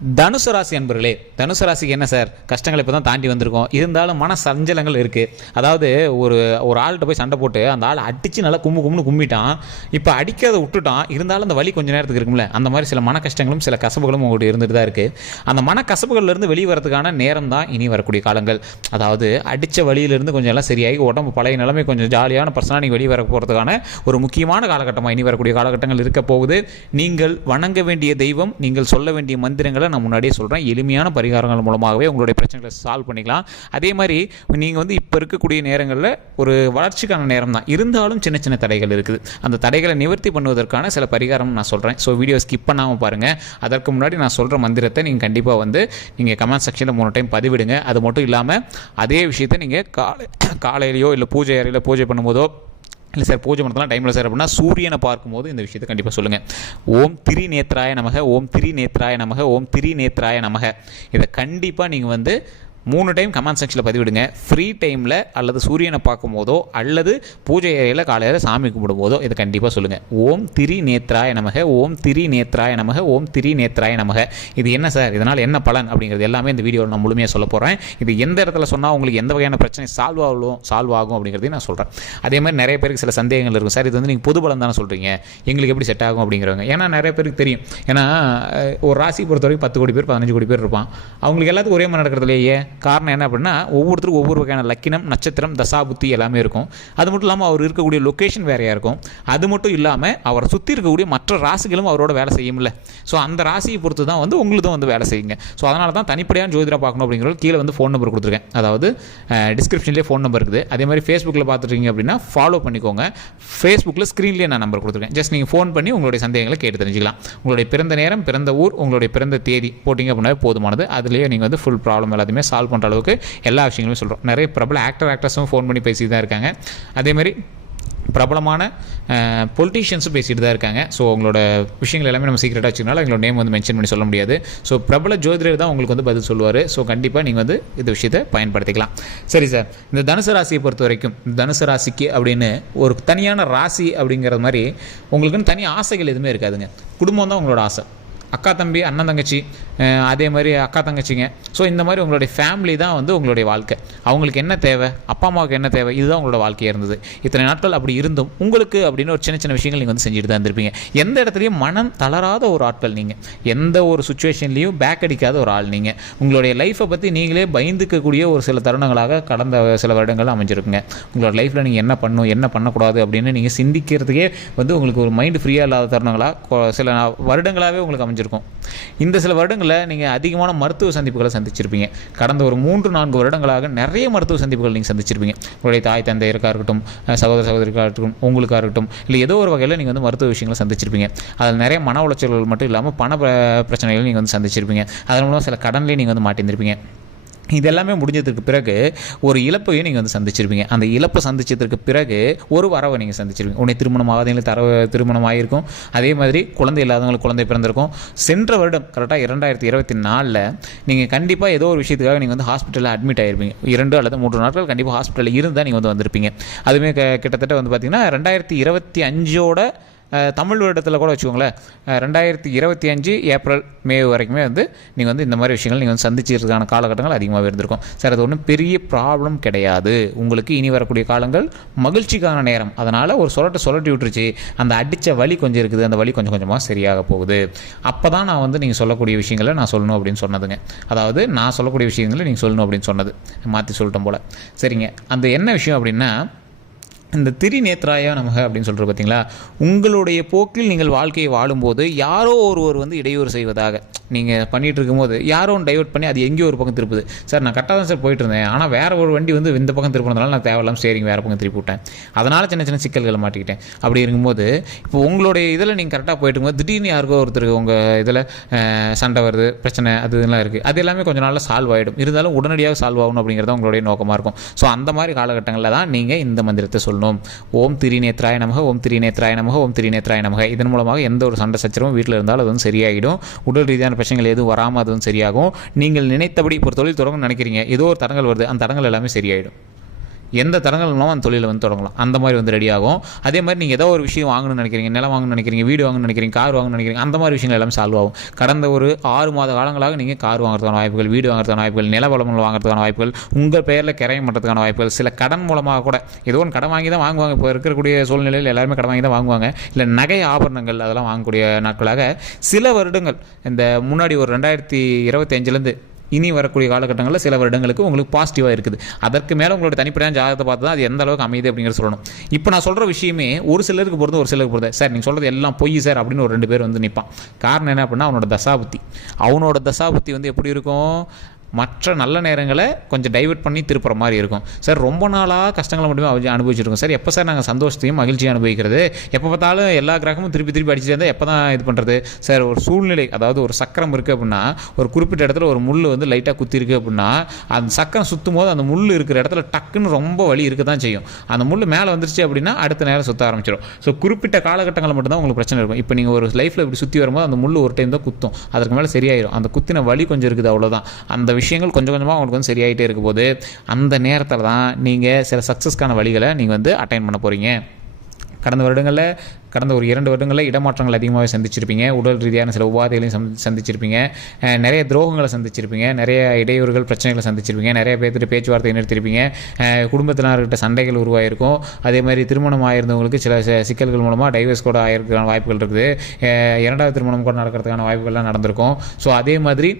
தனுசு ராசி அன்பர்களே தனுசு ராசிக்கு என்ன சார்? கஷ்டங்களை இப்போ தான் தாண்டி வந்திருக்கோம். இருந்தாலும் மன சஞ்சலங்கள் இருக்குது அதாவது ஒரு ஒரு ஆள்கிட்ட போய் சண்டை போட்டு அந்த ஆள் அடித்து நல்லா கும்பு கும்னு கும்பிட்டான் இப்போ அடிக்காத விட்டுட்டான். இருந்தாலும் அந்த வழி கொஞ்சம் நேரத்துக்கு இருக்கும்ல. அந்த மாதிரி சில மன கஷ்டங்களும் சில கசப்புகளும் உங்கள்கிட்ட இருந்துட்டு தான் இருக்குது அந்த மன கசப்புகள்லேருந்து வெளியே வரதுக்கான நேரம் தான் இனி வரக்கூடிய காலங்கள். அதாவது அடித்த வழியிலிருந்து கொஞ்சம் எல்லாம் சரியாகி உடம்பு பழைய நிலைமை கொஞ்சம் ஜாலியான பர்சனாக நீங்கள் வெளியே வர போகிறதுக்கான ஒரு முக்கியமான காலகட்டமாக இனி வரக்கூடிய காலகட்டங்கள் இருக்க போகுது. நீங்கள் வணங்க வேண்டிய தெய்வம் நீங்கள் சொல்ல வேண்டிய மந்திரங்களை நான் முன்னாடியே சொல்கிறேன் எளிமையான பரிகாரங்கள் மூலமாகவே உங்களுடைய பிரச்சனைகளை சால்வ் பண்ணிக்கலாம். அதே மாதிரி நீங்கள் வந்து இப்போ இருக்கக்கூடிய நேரங்களில் ஒரு வளர்ச்சிக்கான நேரம் தான். இருந்தாலும் சின்ன சின்ன தடைகள் இருக்குது. அந்த தடைகளை நிவர்த்தி பண்ணுவதற்கான சில பரிகாரம் நான் சொல்கிறேன் ஸோ வீடியோ ஸ்கிப் பண்ணாமல் பாருங்கள் அதற்கு முன்னாடி நான் சொல்கிற மந்திரத்தை நீங்கள் கண்டிப்பாக வந்து நீங்கள் கமெண்ட் செக்ஷனில் மூணு டைம் பதிவிடுங்க. அது மட்டும் இல்லாமல் அதே விஷயத்தை நீங்கள் காலை காலையிலையோ இல்லை பூஜை அறையில் பூஜை பண்ணும்போதோ இல்லை சார் பூஜை பண்ணலாம் டைமில் சார் அப்படின்னா சூரியனை பார்க்கும்போது இந்த விஷயத்தை கண்டிப்பாக சொல்லுங்கள் ஓம் திரி நேத்ராய நமக ஓம் திரி நேத்ராய நமக ஓம் திரி நேத்ராய நமக. இதை கண்டிப்பாக நீங்கள் வந்து மூணு டைம் கமெண்ட் செக்ஷனில் பதிவிடுங்க. ஃப்ரீ டைமில் அல்லது சூரியனை பார்க்கும்போதோ அல்லது பூஜை அறையில் காலையில் சாமி கும்பிடும்போதோ இதை கண்டிப்பாக சொல்லுங்கள் ஓம் திரி நேத்ராய நமக ஓம் திரி நேத்ராய நமக ஓம் திரி நேத்ராய நமக. இது என்ன சார் இதனால் என்ன பலன்? அப்படிங்கிறது எல்லாமே இந்த வீடியோவில் நான் முழுமையாக சொல்ல போகிறேன் இது எந்த இடத்துல சொன்னால் உங்களுக்கு எந்த வகையான பிரச்சனை சால்வ் ஆகும் சால்வ் ஆகும் அப்படிங்கிறதையும் நான் சொல்கிறேன் அதே மாதிரி நிறைய பேருக்கு சில சந்தேகங்கள் இருக்கும். சார் இது வந்து நீங்கள் பொது பலம் தானே சொல்கிறீங்க எங்களுக்கு எப்படி செட் ஆகும் அப்படிங்கிறவங்க. ஏன்னா நிறைய பேருக்கு தெரியும். ஏன்னா ஒரு ராசி பொறுத்தவரைக்கும் பத்து கோடி பேர் பதினஞ்சு கோடி பேர் இருப்பான். அவங்களுக்கு எல்லாத்துக்கும் ஒரே மாதிரி நடக்கிறது இல்லையே காரணம் என்ன அப்படின்னா ஒவ்வொருத்தருக்கும் ஒவ்வொரு வகையான லக்கினம் நட்சத்திரம் தசாபுத்தி எல்லாமே இருக்கும். அது மட்டும் இல்லாமல் அவர் இருக்கக்கூடிய லொக்கேஷன் வேறையாக இருக்கும். அது மட்டும் இல்லாமல் அவரை சுற்றி இருக்கக்கூடிய மற்ற ராசிகளும் அவரோட வேலை செய்யும்ல. ஸோ அந்த ராசியை பொறுத்து தான் வந்து உங்களுதும் வந்து வேலை செய்யுங்க. ஸோ அதனால தான் தனிப்படையான ஜோதிடா பார்க்கணும் அப்படிங்கிறது கீழே வந்து ஃபோன் நம்பர் கொடுத்துருக்கேன். அதாவது டிஸ்கிரிப்ஷன்லேயே ஃபோன் நம்பர் இருக்குது. அதே மாதிரி ஃபேஸ்புக்கில் பார்த்துருக்கீங்க அப்படின்னா ஃபாலோ பண்ணிக்கோங்க. ஃபேஸ்புக்கில் ஸ்க்ரீன்லேயே நான் நம்பர் கொடுத்துருக்கேன். ஜஸ்ட் நீங்கள் ஃபோன் பண்ணி உங்களுடைய சந்தேகங்களை கேட்டு தெரிஞ்சுக்கலாம். உங்களுடைய பிறந்த நேரம் பிறந்த ஊர் உங்களுடைய பிறந்த தேதி போட்டிங்க அப்படின்னாவே போதுமானது. அதுலேயே நீங்கள் வந்து ஃபுல் ப்ராப்ளம் எல்லாத்தையுமே சால்வ் பண்ணுற அளவுக்கு எல்லா விஷயங்களும் சொல்கிறோம் நிறைய பிரபல ஆக்டர் ஆக்ட்ரஸும் ஃபோன் பண்ணி பேசிகிட்டு தான் இருக்காங்க. அதேமாதிரி பிரபலமான பொலிட்டீஷியன்ஸும் பேசிகிட்டு தான் இருக்காங்க. ஸோ உங்களோட விஷயங்கள் எல்லாமே நம்ம சீக்கிரட்டாக வச்சுக்கனால எங்களோட நேம் வந்து மென்ஷன் பண்ணி சொல்ல முடியாது. ஸோ பிரபல ஜோதிடர் தான் உங்களுக்கு வந்து பதில் சொல்லுவார். ஸோ கண்டிப்பாக நீங்கள் வந்து இந்த விஷயத்தை பயன்படுத்திக்கலாம். சரி சார் இந்த தனுசு ராசியை பொறுத்த வரைக்கும் தனுசு ராசிக்கு அப்படின்னு ஒரு தனியான ராசி அப்படிங்கிற மாதிரி உங்களுக்குன்னு தனி ஆசைகள் எதுவுமே இருக்காதுங்க. குடும்பம் தான் உங்களோட ஆசை. அக்கா தம்பி அண்ணன் தங்கச்சி அதே மாதிரி அக்கா தங்கச்சிங்க. ஸோ இந்த மாதிரி உங்களுடைய ஃபேமிலி தான் வந்து உங்களுடைய வாழ்க்கை. அவங்களுக்கு என்ன தேவை? அப்பா அம்மாவுக்கு என்ன தேவை? இதுதான் உங்களோட வாழ்க்கையாக இருந்தது. இத்தனை நாட்கள் அப்படி இருந்தும் உங்களுக்கு அப்படின்னு ஒரு சின்ன சின்ன விஷயங்கள் நீங்கள் வந்து செஞ்சுட்டு தான் இருந்திருப்பீங்க. எந்த இடத்துலையும் மனம் தளராத ஒரு ஆட்கள் நீங்கள் எந்த ஒரு சுச்சுவேஷன்லையும் பேக் அடிக்காத ஒரு ஆள் நீங்கள் உங்களுடைய லைஃப்பை பற்றி நீங்களே பயந்துக்கக்கூடிய ஒரு சில தருணங்களாக கடந்த சில வருடங்கள் அமைஞ்சிருக்குங்க. உங்களோட லைஃப்பில் நீங்கள் என்ன பண்ணணும் என்ன பண்ணக்கூடாது அப்படின்னு நீங்கள் சிந்திக்கிறதுக்கே வந்து உங்களுக்கு ஒரு மைண்டு ஃப்ரீயாக இல்லாத தருணங்களாக சில வருடங்களாகவே உங்களுக்கு அமைஞ்சிருக்கும் இந்த சில வருடங்களில் நீங்கள் அதிகமான மருத்துவ சந்திப்புகளை சந்திச்சிருப்பீங்க. கடந்த ஒரு மூன்று நான்கு வருடங்களாக நிறைய மருத்துவ சந்திப்புகள் நீங்கள் சந்திச்சிருப்பீங்க. உங்களுடைய தாய் தந்தையருக்காக இருக்கட்டும் சகோதர சகோதரிக்காக இருக்கட்டும் உங்களுக்காக இருக்கட்டும் இல்லை ஏதோ ஒரு வகையில் நீங்கள் வந்து மருத்துவ விஷயங்களை சந்திச்சிருப்பீங்க. அதில் நிறைய மன உளைச்சல்கள் மட்டும் இல்லாமல் பண பிர- பிரச்சனைகள் நீங்கள் வந்து சந்திச்சிருப்பீங்க. அதன் மூலம் சில கடன்லேயும் நீங்கள் வந்து மாட்டியிருந்திருப்பீங்க. இதெல்லாமே முடிஞ்சதுக்கு பிறகு ஒரு இழப்பையும் நீங்கள் வந்து சந்திச்சிருப்பீங்க அந்த இழப்பை சந்திச்சதுக்கு பிறகு ஒரு வரவை நீங்கள் சந்திச்சிருப்பீங்க உடனே திருமணம் ஆகாதவங்களுக்கு தர திருமணம் ஆகியிருக்கும் அதே மாதிரி குழந்தை இல்லாதவங்களுக்கு குழந்தை பிறந்திருக்கும். சென்ற வருடம் கரெக்டாக இரண்டாயிரத்தி இருபத்தி நாலில் நீங்கள் கண்டிப்பாக ஏதோ ஒரு விஷயத்துக்காக நீங்கள் வந்து ஹாஸ்பிட்டலில் அட்மிட் ஆகிருப்பீங்க இரண்டு அல்லது மூன்று நாட்கள் கண்டிப்பாக ஹாஸ்பிட்டலில் இருந்தால் நீங்கள் வந்து வந்திருப்பீங்க. அதுவுமே கிட்டத்தட்ட வந்து பார்த்தீங்கன்னா ரெண்டாயிரத்தி இருபத்தி அஞ்சோட தமிழ் வருடத்தில் கூட வச்சுக்கோங்களேன். ரெண்டாயிரத்தி இருபத்தி அஞ்சு ஏப்ரல் மே வரைக்குமே வந்து நீங்கள் வந்து இந்த மாதிரி விஷயங்கள் நீங்கள் வந்து சந்திச்சிருக்கான காலகட்டங்கள் அதிகமாக இருந்திருக்கும். சார் அது ஒன்றும் பெரிய ப்ராப்ளம் கிடையாது. உங்களுக்கு இனி வரக்கூடிய காலங்கள் மகிழ்ச்சிக்கான நேரம். அதனால் ஒரு சொலட்டை சொலட்டி விட்டுருச்சு. அந்த அடித்த வலி கொஞ்சம் இருக்குது. அந்த வலி கொஞ்சம் கொஞ்சமாக சரியாக போகுது. அப்போ தான் நான் வந்து நீங்கள் சொல்லக்கூடிய விஷயங்களை நான் சொல்லணும் அப்படின்னு சொன்னதுங்க. அதாவது நான் சொல்லக்கூடிய விஷயங்களை நீங்கள் சொல்லணும் அப்படின்னு சொன்னது. மாற்றி சொல்லிட்டோம் போல். சரிங்க. அந்த என்ன விஷயம் அப்படின்னா இந்த திரிநேத்ராயா நமக அப்படின்னு சொல்கிறது பார்த்தீங்களா உங்களுடைய போக்கில் நீங்கள் வாழ்க்கையை வாழும்போது யாரோ ஒருவர் வந்து இடையூறு செய்வதாக நீங்கள் பண்ணிகிட்டு இருக்கும்போது யாரோ ஒன்று டைவெர்ட் பண்ணி அது எங்கேயோ ஒரு பக்கம் திருப்புது. சார் நான் கரெக்டாக தான் சார் போயிட்டு இருந்தேன் ஆனால் வேறு ஒரு வண்டி வந்து இந்த பக்கம் திருப்பினதுனால நான் தேவையில்லாம ஸ்டேரிங் வேறு பக்கம் திருப்பி விட்டேன். அதனால் சின்ன சின்ன சிக்கல்களை மாட்டிக்கிட்டேன். அப்படி இருக்கும்போது இப்போ உங்களுடைய இதில் நீங்கள் கரெக்டாக போயிட்டு இருக்கும்போது திடீர்னு யாருக்கோ ஒருத்தருக்கு உங்கள் இதில் சண்டை வருது பிரச்சனை அது இதெல்லாம் இருக்குது அது எல்லாமே கொஞ்ச நாளில் சால்வ் ஆகிடும் இருந்தாலும் உடனடியாக சால்வ் ஆகணும் அப்படிங்கிறது உங்களுடைய நோக்கமாக இருக்கும். ஸோ அந்த மாதிரி காலகட்டங்களில் தான் நீங்கள் இந்த மந்திரத்தை சொல்லணும் ஓம் திரிநேத்ராய நமக ஓம் திரிநேத்ராய நமக ஓம் திரிநேத்ராய நமக. இதன் மூலமாக எந்த ஒரு சண்டை சச்சரவும் வீட்டில் இருந்தாலும் அது வந்து சரியாகிடும் உடல் ரீதியான பிரச்சனைகள் எதுவும் வராமல் அது வந்து சரியாகும். நீங்கள் நினைத்தபடி இப்போ ஒரு தொழில் தொடங்க நினைக்கிறீங்க. ஏதோ ஒரு தடங்கள் வருது. அந்த தடங்கள் எல்லாமே சரியாயிடும். எந்த தரங்கள் அந்த தொழிலை வந்து தொடங்கலாம். அந்த மாதிரி வந்து ரெடி ஆகும். அதே மாதிரி நீங்கள் ஏதோ ஒரு விஷயம் வாங்கணும்னு நினைக்கிறீங்க நிலம் வாங்கணும்னு நினைக்கிறீங்க வீடு வாங்கணும்னு நினைக்கிறீங்க கார் வாங்கணும்னு நினைக்கிறீங்க அந்த மாதிரி விஷயங்கள் எல்லாம் சால்வ் ஆகும். கடந்த ஒரு ஆறு மாத காலங்களாக நீங்கள் கார் வாங்குறதுக்கான வாய்ப்புகள் வீடு வாங்குறதுக்கான வாய்ப்புகள் நில வளங்கள் வாங்குறதுக்கான வாய்ப்புகள் உங்கள் பெயரில் கிரையம் பண்ணுறதுக்கான வாய்ப்புகள் சில கடன் மூலமாக கூட ஏதோ ஒன்று கடன் வாங்கி தான் வாங்குவாங்க. இப்போ இருக்கக்கூடிய சூழ்நிலையில் எல்லாருமே கடன் வாங்கி தான் வாங்குவாங்க. இல்லை நகை ஆபரணங்கள் அதெல்லாம் வாங்கக்கூடிய நாட்களாக சில வருடங்கள் இந்த முன்னாடி ஒரு ரெண்டாயிரத்தி இருபத்தஞ்சிலேருந்து இனி வரக்கூடிய காலகட்டங்களில் சில வருடங்களுக்கு உங்களுக்கு பாசிட்டிவாக இருக்குது. அதற்கு மேலே உங்களோட தனிப்படையான ஜாதகத்தை பார்த்து தான் அது எந்த அளவுக்கு அமையுது அப்படிங்கிற சொல்லணும். இப்போ நான் சொல்கிற விஷயமே ஒரு சிலருக்கு பொறுத்து ஒரு சிலருக்கு பொறுத்து. சார் நீங்கள் சொல்கிறது எல்லாம் பொய் சார் அப்படின்னு ஒரு ரெண்டு பேர் வந்து நிற்பான் காரணம் என்ன அப்படின்னா அவனோட தசாபுத்தி. அவனோட தசாபுத்தி வந்து எப்படி இருக்கும்? மற்ற நல்ல நேரங்களை கொஞ்சம் டைவர்ட் பண்ணி திருப்புற மாதிரி இருக்கும். சார் ரொம்ப நாளாக கஷ்டங்களை மட்டுமே அனுபவிச்சிருக்கோம். சார் எப்போ சார் நாங்கள் சந்தோஷத்தையும் மகிழ்ச்சியும் அனுபவிக்கிறது? எப்போ பார்த்தாலும் எல்லா கிரகமும் திருப்பி திருப்பி அடிச்சுட்டு இருந்தால் எப்போ தான் இது பண்ணுறது சார் ஒரு சூழ்நிலை அதாவது ஒரு சக்கரம் இருக்குது அப்படின்னா ஒரு குறிப்பிட்ட இடத்துல ஒரு முள் வந்து லைட்டாக குத்திருக்கு அப்படின்னா அந்த சக்கரம் சுற்றும் போது அந்த முள் இருக்கிற இடத்துல டக்குன்னு ரொம்ப வலி இருக்க தான் செய்யும். அந்த முள் மேலே வந்துருச்சு அப்படின்னா அடுத்த நேரம் சுத்த ஆரம்பிச்சிடும் ஸோ குறிப்பிட்ட காலகட்டங்களில் மட்டும்தான் உங்களுக்கு பிரச்சனை இருக்கும். இப்போ நீங்கள் ஒரு லைஃப்பில் இப்படி சுற்றி வரும்போது அந்த முள் ஒரு டைம் தான் குத்தும். அதற்கு மேலே சரியாயிடும் அந்த குத்தின வலி கொஞ்சம் இருக்குது அவ்வளோதான் அந்த விஷயங்கள் கொஞ்சம் கொஞ்சமாக உங்களுக்கு வந்து சரியாயிட்டே இருக்கும் போது அந்த நேரத்தில் தான் நீங்கள் சில சக்ஸஸ்க்கான வழிகளை நீங்கள் வந்து அட்டைன் பண்ண போகிறீங்க கடந்த வருடங்களில் கடந்த ஒரு இரண்டு வருடங்களில் இடமாற்றங்கள் அதிகமாகவே சந்திச்சிருப்பீங்க. உடல் ரீதியான சில உபாதைகளையும் சந்தி சந்திச்சிருப்பீங்க. நிறைய துரோகங்களை சந்திச்சிருப்பீங்க. நிறைய இடையூறுகள் பிரச்சனைகளை சந்திச்சிருப்பீங்க. நிறைய பேர்த்துட்டு பேச்சுவார்த்தை நிறுத்திருப்பீங்க. அஹ் குடும்பத்தினர்கிட்ட சண்டைகள் உருவாயிருக்கும். அதே மாதிரி திருமணம் ஆயிருந்தவங்களுக்கு சில சிக்கல்கள் மூலமாக டைவர்ஸ் கூட ஆயிருக்கான வாய்ப்புகள் இருக்குது. இரண்டாவது திருமணம் கூட நடக்கிறதுக்கான வாய்ப்புகள்லாம் நடந்திருக்கும். ஸோ அதே மாதிரி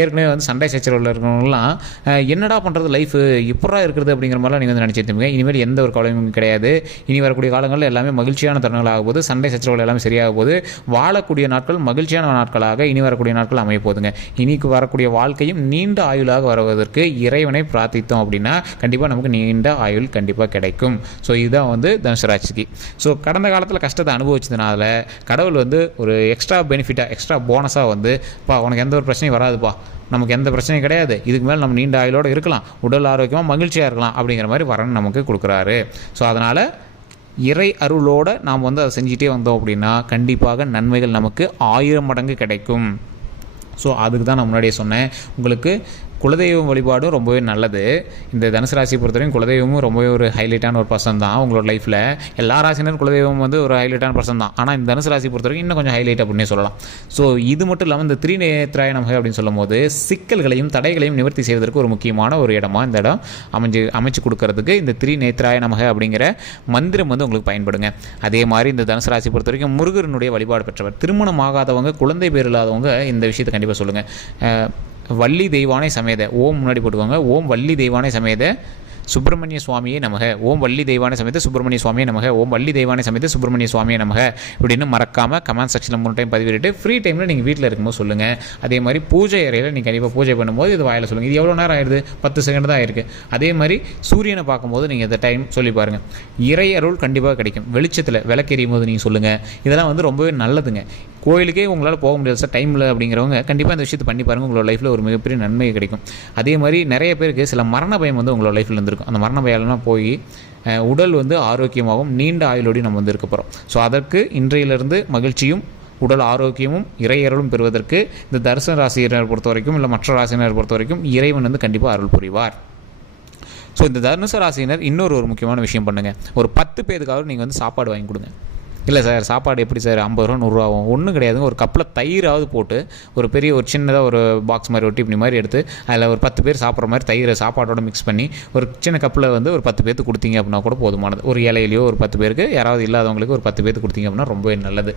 ஏற்கனவே வந்து சண்டை சச்சரவில் இருக்கிறவங்களாம் என்னடா பண்ணுறது லைஃப் இப்படா இருக்கிறது அப்படிங்கிற மாதிரிலாம் நீங்கள் வந்து நினச்சிருப்பீங்க இனிமேல் எந்த ஒரு கவலையும் கிடையாது. இனி வரக்கூடிய காலங்களில் எல்லாமே மகிழ்ச்சியான தருணங்களாக சரியாக போது சண்டை சச்சரவுகள் எல்லாமே சரியாக போது வாழக்கூடிய நாட்கள் மகிழ்ச்சியான நாட்களாக இனி வரக்கூடிய நாட்கள் அமைய போகுதுங்க இனிக்கு வரக்கூடிய வாழ்க்கையும் நீண்ட ஆயுளாக வருவதற்கு இறைவனை பிரார்த்தித்தோம் அப்படின்னா கண்டிப்பாக நமக்கு நீண்ட ஆயுள் கண்டிப்பாக கிடைக்கும். ஸோ இதுதான் வந்து தனுசு ராசிக்கு. ஸோ கடந்த காலத்தில் கஷ்டத்தை அனுபவிச்சதுனால கடவுள் வந்து ஒரு எக்ஸ்ட்ரா பெனிஃபிட்டாக எக்ஸ்ட்ரா போனஸாக வந்து பா உனக்கு எந்த ஒரு பிரச்சனையும் வராதுப்பா. நமக்கு எந்த பிரச்சனையும் கிடையாது. இதுக்கு மேலே நம்ம நீண்ட ஆயுளோடு இருக்கலாம். உடல் ஆரோக்கியமாக மகிழ்ச்சியாக இருக்கலாம். அப்படிங்கிற மாதிரி வரன் நமக்கு கொடுக்குறாரு. ஸோ அதனால் இறை அருளோடு நாம் வந்து அதை செஞ்சிட்டே வந்தோம் அப்படின்னா கண்டிப்பாக நன்மைகள் நமக்கு ஆயிரம் மடங்கு கிடைக்கும். ஸோ அதுக்கு தான் நான் முன்னாடியே சொன்னேன். உங்களுக்கு குலதெய்வம் வழிபாடும் ரொம்பவே நல்லது. இந்த தனுசு ராசியை பொறுத்தவரைக்கும் குலதெய்வமும் ரொம்பவே ஒரு ஹைலைட்டான ஒரு பர்சன் தான். உங்களோட லைஃப்பில் எல்லா ராசினரும் குலதெய்வம் வந்து ஒரு ஹைலைட்டான பர்சன் தான். ஆனால் இந்த தனுசு ராசி பொறுத்தவரைக்கும் இன்னும் கொஞ்சம் ஹைலைட் அப்படின்னே சொல்லலாம். ஸோ இது மட்டும் இல்லாமல் இந்த திரிநேத்ராய நமக அப்படின்னு சொல்லும்போது சிக்கல்களையும் தடைகளையும் நிவர்த்தி செய்வதற்கு ஒரு முக்கியமான ஒரு இடமா இந்த இடம் அமைஞ்சு அமைச்சு கொடுக்கறதுக்கு இந்த திரிநேத்ராய நமக அப்படிங்கிற மந்திரம் வந்து உங்களுக்கு பயன்படுங்க. அதே மாதிரி இந்த தனுசு ராசி பொறுத்த வரைக்கும் முருகனுடைய வழிபாடு பெற்றவர். திருமணம் ஆகாதவங்க குழந்தை பேர் இல்லாதவங்க இந்த விஷயத்தை கண்டிப்பாக சொல்லுங்கள் வள்ளி தெய்வானை சமேத. ஓம் முன்னாடி போட்டுக்கோங்க. ஓம் வள்ளி தெய்வானை சமேத சுப்பிரமணிய சுவாமியே நமக. ஓம் வள்ளி தெய்வானை சமேத சுப்பிரமணிய சுவாமியே நமக. ஓம் வள்ளி தெய்வானை சமேத சுப்பிரமணிய சுவாமியை நமக. இப்படின்னு மறக்காமல் கமெண்ட் செக்ஷனில் மூணு டைம் பதிவிட்டு ஃப்ரீ டைமில் நீங்கள் வீட்டில் இருக்கும்போது சொல்லுங்கள் அதே மாதிரி பூஜை அறையில் நீங்கள் கண்டிப்பாக பூஜை பண்ணும்போது இது வாயில் சொல்லுங்கள் இது எவ்வளோ நேரம் ஆயிடுது? பத்து செகண்ட் தான் ஆயிருக்கு. அதே மாதிரி சூரியனை பார்க்கும்போது நீங்கள் இந்த டைம் சொல்லி பாருங்கள் இறை அருள் கண்டிப்பாக கிடைக்கும். வெளிச்சத்தில் விளக்கெறியும் போது நீங்கள் சொல்லுங்கள் இதெல்லாம் வந்து ரொம்பவே நல்லதுங்க. கோயிலுக்கே உங்களால் போக முடியாது சார் டைமில் அப்படிங்கிறவங்க கண்டிப்பாக இந்த விஷயத்தை பண்ணி பாருங்கள் உங்களோட லைஃப்பில் ஒரு மிகப்பெரிய நன்மை கிடைக்கும். அதே மாதிரி நிறைய பேருக்கு சில மரண பயம் வந்து உங்களோட லைஃப்பில் இருந்திருக்கும். அந்த மரண பயம்லாம் போய் உடல் வந்து ஆரோக்கியமாகவும் நீண்ட ஆயுளோடையும் நம்ம வந்து இருக்க போகிறோம் ஸோ அதற்கு இன்றையிலிருந்து மகிழ்ச்சியும் உடல் ஆரோக்கியமும் இறையருளும் பெறுவதற்கு இந்த தரிசன ராசியினர் பொறுத்த வரைக்கும் இல்லை மற்ற ராசியினர் பொறுத்த வரைக்கும் இறைவன் வந்து கண்டிப்பாக அருள் புரிவார். ஸோ இந்த தனுசு ராசியினர் இன்னொரு ஒரு முக்கியமான விஷயம் பண்ணுங்கள் ஒரு பத்து பேருக்காக நீங்கள் வந்து சாப்பாடு வாங்கி கொடுங்க. இல்லை சார் சாப்பாடு எப்படி சார்? ஐம்பது ரூபா நூறுரூவாவும் ஒன்றும் கிடையாதுங்க. ஒரு கப்பில் தயிராவது போட்டு ஒரு பெரிய ஒரு சின்னதாக ஒரு பாக்ஸ் மாதிரி ஒட்டி இப்படி மாதிரி எடுத்து அதில் ஒரு பத்து பேர் சாப்பிட்ற மாதிரி தயிரை சாப்பாட்டோட மிக்ஸ் பண்ணி ஒரு சின்ன கப்பில் வந்து ஒரு பத்து பேர்த்து கொடுத்தீங்க அப்படின்னா கூட போதுமானது. ஒரு இலையிலையோ ஒரு பத்து பேருக்கு யாராவது இல்லாதவங்களுக்கு ஒரு பத்து பேர்த்து கொடுத்தீங்க அப்படின்னா ரொம்பவே நல்லது.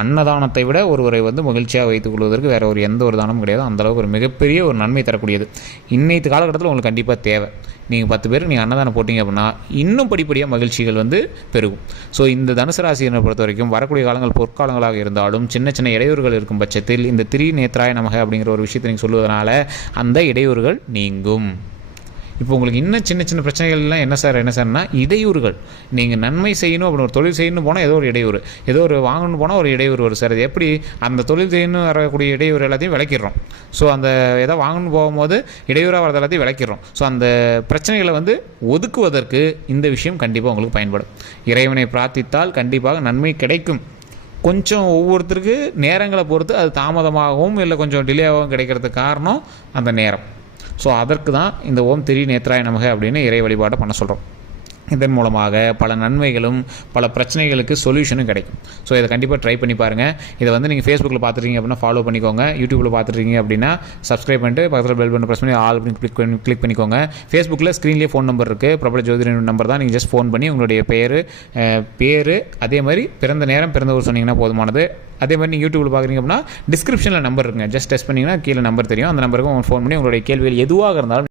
அன்னதானத்தை விட ஒருவரை வந்து மகிழ்ச்சியாக வைத்துக் கொள்வதற்கு வேறு ஒரு எந்த ஒரு தானமும் கிடையாது. அந்தளவுக்கு ஒரு மிகப்பெரிய ஒரு நன்மை தரக்கூடியது. இன்னைத்து காலகட்டத்தில் உங்களுக்கு கண்டிப்பாக தேவை. நீங்கள் பத்து பேருக்கு நீங்கள் அன்னதானம் போட்டிங்க அப்படின்னா இன்னும் படிப்படியாக மகிழ்ச்சிகள் வந்து பெருகும். ஸோ இந்த தனுசு ராசியினை பொறுத்த வரைக்கும் வரக்கூடிய காலங்கள் பொற்காலங்களாக இருந்தாலும் சின்ன சின்ன இடையூறுகள் இருக்கும் பட்சத்தில் இந்த திரி நேத்ராய நமக அப்படிங்கிற ஒரு விஷயத்தை நீங்கள் சொல்லுவதனால அந்த இடையூறுகள் நீங்கும். இப்போ உங்களுக்கு இன்னும் சின்ன சின்ன பிரச்சனைகள்லாம் என்ன சார் என்ன சார்னா இடையூறுகள். நீங்கள் நன்மை செய்யணும் அப்படின்னு ஒரு தொழில் செய்யணும் போனால் ஏதோ ஒரு இடையூறு. ஏதோ ஒரு வாங்கணும்னு போனால் ஒரு இடையூறு வரும் சார். அது எப்படி அந்த தொழில் செய்யணும் வரக்கூடிய இடையூறு எல்லாத்தையும் விளக்கிடுறோம். ஸோ அந்த ஏதோ வாங்கணும் போகும்போது இடையூறாக வரது எல்லாத்தையும் விளக்கிடுறோம். ஸோ அந்த பிரச்சனைகளை வந்து ஒதுக்குவதற்கு இந்த விஷயம் கண்டிப்பாக உங்களுக்கு பயன்படும். இறைவனை பிரார்த்தித்தால் கண்டிப்பாக நன்மை கிடைக்கும். கொஞ்சம் ஒவ்வொருத்தருக்கு நேரங்களை பொறுத்து அது தாமதமாகவும் இல்லை கொஞ்சம் டிலே ஆகவும் கிடைக்கிறதுக்கு காரணம் அந்த நேரம். ஸோ அதற்கு தான் இந்த ஓம் திரி நேத்ராய நமக அப்படின்னு இறை வழிபாட்டை பண்ண சொல்கிறோம் இதன் மூலமாக பல நன்மைகளும் பல பிரச்சனைகளுக்கு சொல்யூஷனும் கிடைக்கும். ஸோ இதை கண்டிப்பாக ட்ரை பண்ணி பாருங்கள் இதை வந்து நீங்கள் ஃபேஸ்புக்கில் பார்த்துருக்கீங்க அப்படின்னா ஃபாலோ பண்ணிக்கோங்க. யூடியூப்பில் பார்த்துருக்கீங்க அப்படின்னா சப்ஸ்கிரைப் பண்ணிட்டு பக்கத்தில் பெல் பண்ண ப்ரெஸ் பண்ணி ஆல் பண்ணி கிளிக் பண்ணி கிளிக் பண்ணிக்கோங்க. ஃபேஸ்புக்கில் ஸ்க்ரீன்லேயே ஃபோன் நம்பர் இருக்குது பிரபல ஜோதிடன் நம்பர் தான். நீங்கள் ஜஸ்ட் ஃபோன் பண்ணி உங்களுடைய பேர் பேர் அதே மாதிரி பிறந்த நேரம் பிறந்த ஊர் சொன்னீங்கன்னா போதுமானது. அதே மாதிரி நீங்கள் யூடியூப்பில் பார்க்குறீங்க அப்படின்னா டிஸ்கிரிப்ஷனில் நம்பர் இருக்குங்க. ஜஸ்ட் டெஸ்ட் பண்ணிங்கன்னா கீழே நம்பர் தெரியும். அந்த நம்பருக்கு உங்களுக்கு ஃபோன் பண்ணி உங்களுடைய கேள்விகள் எதுவாக இருந்தாலும்